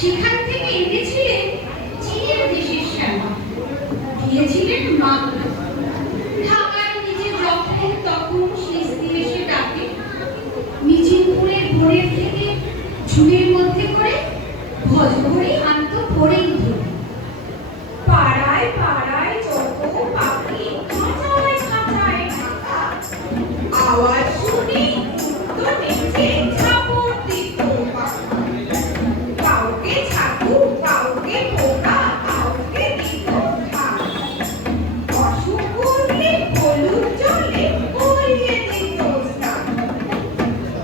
সেখান থেকে এনেছিলেন চীনের দেশের শ্যামা, দিয়েছিলেন মা। ঢাকায় নিজে যখন তখন সেজদি এসে ডাকে, মিছিলপুরের ভোরের থেকে ঝুড়ির মধ্যে করে ভজভরি আনত ভোরেই ধরে। পাড়ায় পাড়ায় যত পাখি খাঁচায় খাঁচায় ঢাকা, আওয়াজ শুনে তো নিচে ঝাপড় দিত কাউকে ছাতু কাউকে পোকা কাউকে দিত ভাত। অসুখ করলে হলুদ জলে করিয়ে দিত স্নান।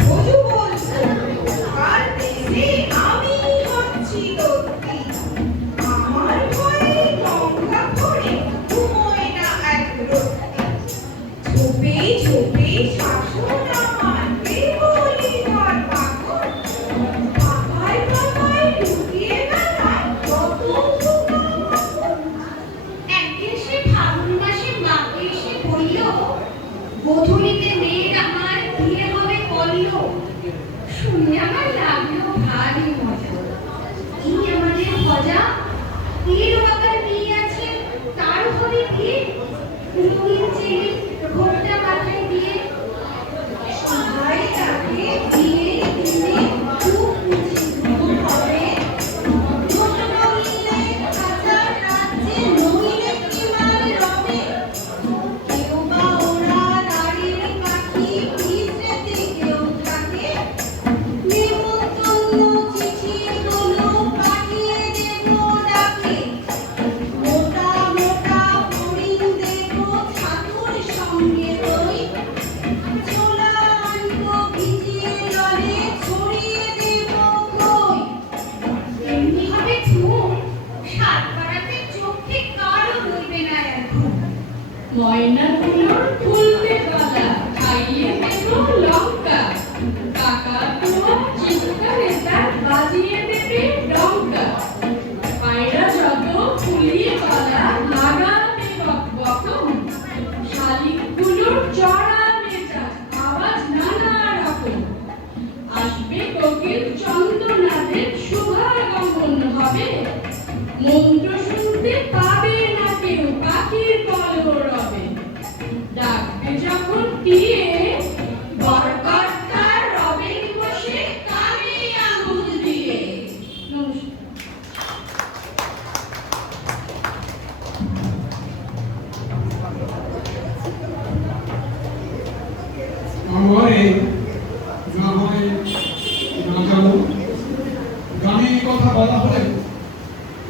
বধূ বলতো কার দেশে আমি হচ্ছি দত্তি, আমার ঘরে গঙ্গা করে ঘুমোয় না এক রত্তি। ঝোপে ঝোপে শাসন আমার বেবলি ঘর পাগল, পাপায় পাপায় লুকিয়ে বেড়ায় কত পোকামাকড়। একদিন সে ফাগুন মাসে মাকে এসে বলল, বধূলিতে মেয়ের আমার বিয়ে হবে করল। শুনে আমার লাগলো ভারী মজা। এই আমাদের ভজা, এরও আবার মেয়ে আছে, তার হবে বিয়ে। রঙিন চেনে ঘোরটা মাথায় দিয়ে সবাই তাকে বিয়ে দিলে খুব খুশি হবে। ছোট নইলে হাজার রাজ্যে নইলে কিমার রবে। কেউ বা ওরা নারীর পাখি ভিজড়েতে কেউ থাকে। নেমন্তন্ন চিঠিগুলো পাঠিয়ে দেব ডাকে। মোটা মোটা হরিণ দেব ছাতুর সঙ্গে দই। ছোলা আনবো ভিজিয়ে জলে ছড়িয়ে দেব খই। এমনি হবে ধুম, সাত পাড়াতে চোখে কারো ধরবে না এখন। ময়নাগুলোর ফুলবে গলা, খাইয়ে দেব লঙ্কা। কাকাতুয়া চিৎকারে তার বাজিয়ে দেবে ডঙ্কা। পায়রা যত ফুলিয়ে গলা, লাগাবে বকবকম। শালিকগুলোর চড়া মেজাজ, আওয়াজ নানা রকম। আসবে কোকিল চন্দনাদের শুভাগমন হবে। মন্ত্র শুনতে পাবে না কেউ, পাখির কলরবে। ডাকবে যখন টিয়ে, বরকর্তা রবেন বসে কানে আঙুল দিয়ে। নমস্কার। আমারে না হয় না জানো, গানে কথা বলা হলে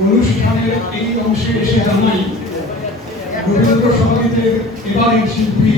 অনুষ্ঠানের এই অংশে এসে জানাই রবীন্দ্র সঙ্গীতের এবারের শিল্পী